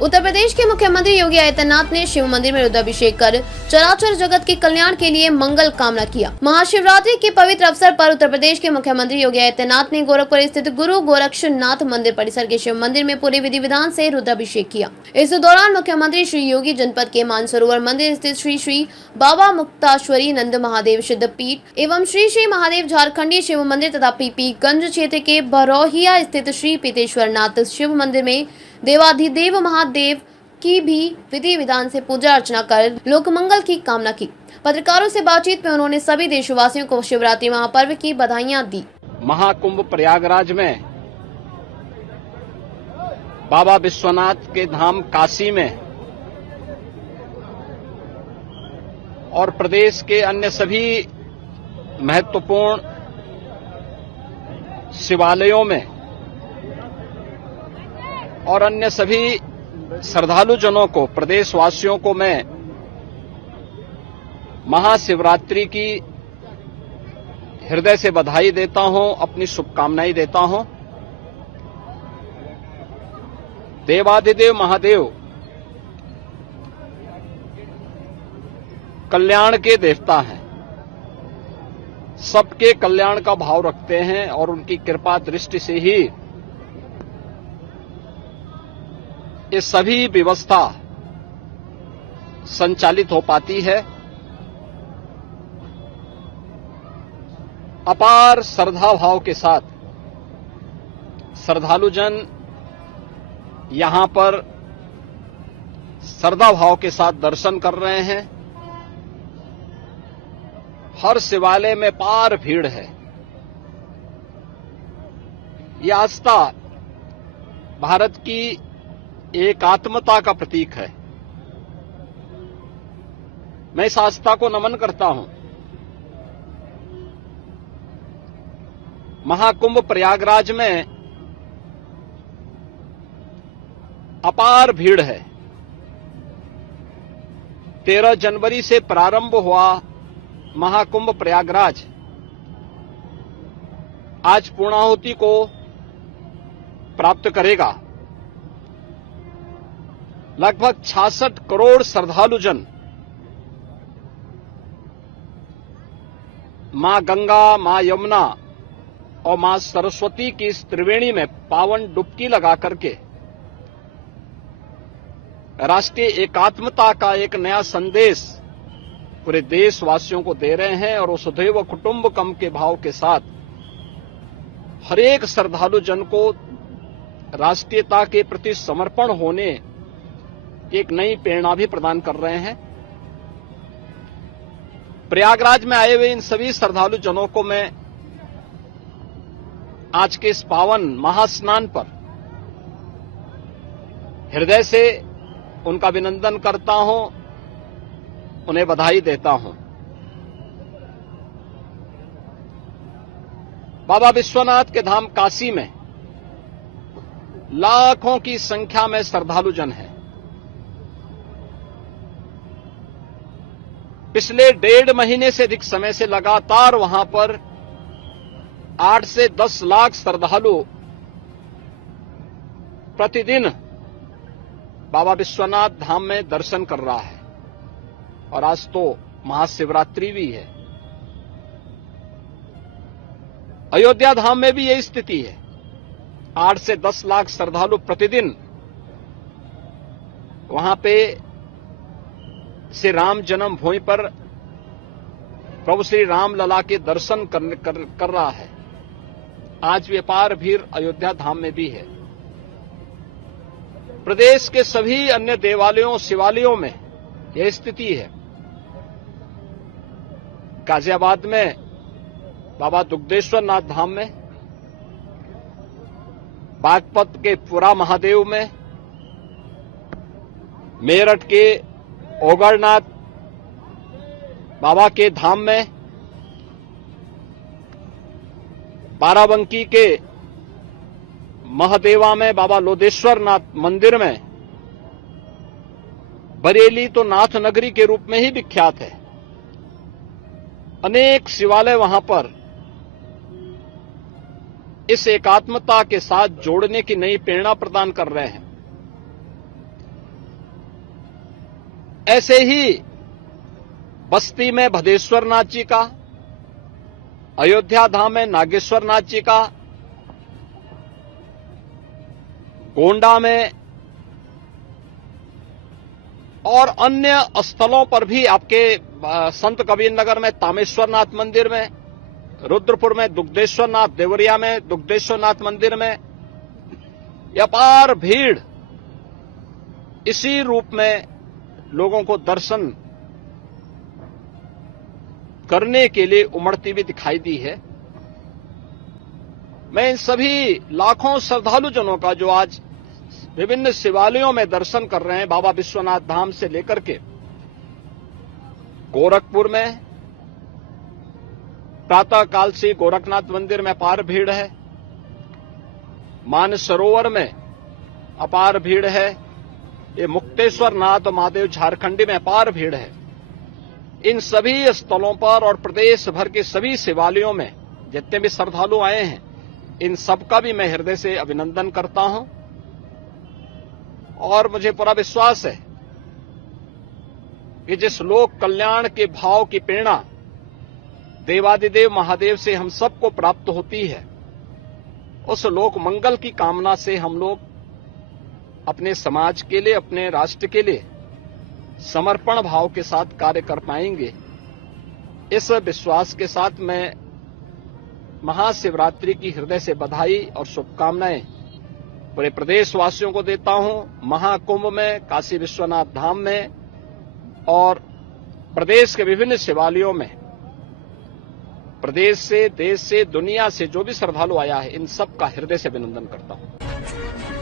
उत्तर प्रदेश के मुख्यमंत्री योगी आदित्यनाथ ने शिव मंदिर में रुद्राभिषेक कर चराचर जगत के कल्याण के लिए मंगल कामना किया। महाशिवरात्रि के पवित्र अवसर पर उत्तर प्रदेश के मुख्यमंत्री योगी आदित्यनाथ ने गोरखपुर स्थित गुरु गोरक्षनाथ मंदिर परिसर के शिव मंदिर में पूरे विधि विधान से रुद्राभिषेक किया। इस दौरान मुख्यमंत्री श्री योगी जनपद के मानसरोवर मंदिर स्थित श्री श्री बाबा मुक्ताश्वरी नंद महादेव सिद्धपीठ एवं श्री श्री महादेव झारखंडी शिव मंदिर तथा पीपीगंज क्षेत्र के बरौहिया स्थित श्री पीतेश्वर नाथ शिव मंदिर में देवाधिदेव महादेव की भी विधि विधान से पूजा अर्चना कर लोक मंगल की कामना की। पत्रकारों से बातचीत में उन्होंने सभी देशवासियों को शिवरात्रि महापर्व की बधाइयां दी। महाकुंभ प्रयागराज में, बाबा विश्वनाथ के धाम काशी में और प्रदेश के अन्य सभी महत्वपूर्ण शिवालयों में और अन्य सभी श्रद्धालु जनों को, प्रदेशवासियों को मैं महाशिवरात्रि की हृदय से बधाई देता हूं, अपनी शुभकामनाएं देता हूं। देवाधिदेव महादेव कल्याण के देवता हैं, सबके कल्याण का भाव रखते हैं और उनकी कृपा दृष्टि से ही ये सभी व्यवस्था संचालित हो पाती है। अपार श्रद्धा भाव के साथ श्रद्धालु जन यहां पर श्रद्धा भाव के साथ दर्शन कर रहे हैं। हर शिवालय में पार भीड़ है। यह आस्था भारत की एकात्मता का प्रतीक है। मैं इस आस्था को नमन करता हूं। महाकुंभ प्रयागराज में अपार भीड़ है। 13 जनवरी से प्रारंभ हुआ महाकुंभ प्रयागराज आज पूर्णाहुति को प्राप्त करेगा। लगभग 66 करोड़ श्रद्धालु जन मां गंगा, मां यमुना और मां सरस्वती की इस त्रिवेणी में पावन डुबकी लगा करके राष्ट्रीय एकात्मता का एक नया संदेश पूरे देशवासियों को दे रहे हैं और वसुधैव कुटुंबकम के भाव के साथ हर एक श्रद्धालु जन को राष्ट्रीयता के प्रति समर्पण होने एक नई प्रेरणा भी प्रदान कर रहे हैं। प्रयागराज में आए हुए इन सभी श्रद्धालु जनों को मैं आज के इस पावन महास्नान पर हृदय से उनका अभिनंदन करता हूं, उन्हें बधाई देता हूं। बाबा विश्वनाथ के धाम काशी में लाखों की संख्या में श्रद्धालु जन हैं। पिछले 1.5 महीने से अधिक समय से लगातार वहां पर 8 से 10 लाख श्रद्धालु प्रतिदिन बाबा विश्वनाथ धाम में दर्शन कर रहा है और आज तो महाशिवरात्रि भी है। अयोध्या धाम में भी यही स्थिति है। 8 से 10 लाख श्रद्धालु प्रतिदिन वहां पे श्री राम जन्मभूमि पर प्रभु श्री राम लला के दर्शन कर रहा है। आज व्यापार भीड़ अयोध्या धाम में भी है। प्रदेश के सभी अन्य देवालयों, शिवालयों में यह स्थिति है। गाजियाबाद में बाबा दुग्धेश्वर नाथ धाम में, बागपत के पुरा महादेव में, मेरठ के ओगरनाथ बाबा के धाम में, बाराबंकी के महादेवा में बाबा लोदेश्वर नाथ मंदिर में, बरेली तो नाथ नगरी के रूप में ही विख्यात है। अनेक शिवालय वहां पर इस एकात्मता के साथ जोड़ने की नई प्रेरणा प्रदान कर रहे हैं। ऐसे ही बस्ती में भदेश्वर नाथ जी का, अयोध्या धाम में नागेश्वर नाथ जी का, गोंडा में और अन्य स्थलों पर भी आपके संत कबीर नगर में तामेश्वर नाथ मंदिर में, रुद्रपुर में दुग्धेश्वर नाथ, देवरिया में दुग्धेश्वर नाथ मंदिर में अपार भीड़ इसी रूप में लोगों को दर्शन करने के लिए उमड़ती हुई दिखाई दी है। मैं इन सभी लाखों श्रद्धालु जनों का जो आज विभिन्न शिवालयों में दर्शन कर रहे हैं, बाबा विश्वनाथ धाम से लेकर के गोरखपुर में प्रातः काल से गोरखनाथ मंदिर में अपार भीड़ है, मानसरोवर में अपार भीड़ है, ये मुक्तेश्वर नाथ महादेव झारखंडी में अपार भीड़ है। इन सभी स्थलों पर और प्रदेश भर के सभी शिवालयों में जितने भी श्रद्धालु आए हैं, इन सबका भी मैं हृदय से अभिनंदन करता हूं और मुझे पूरा विश्वास है कि जिस लोक कल्याण के भाव की प्रेरणा देवादिदेव महादेव से हम सबको प्राप्त होती है, उस लोक मंगल की कामना से हम लोग अपने समाज के लिए, अपने राष्ट्र के लिए समर्पण भाव के साथ कार्य कर पाएंगे। इस विश्वास के साथ मैं महाशिवरात्रि की हृदय से बधाई और शुभकामनाएं पूरे प्रदेशवासियों को देता हूं। महाकुंभ में, काशी विश्वनाथ धाम में और प्रदेश के विभिन्न शिवालयों में प्रदेश से, देश से, दुनिया से जो भी श्रद्धालु आया है, इन सब का हृदय से अभिनंदन करता हूं।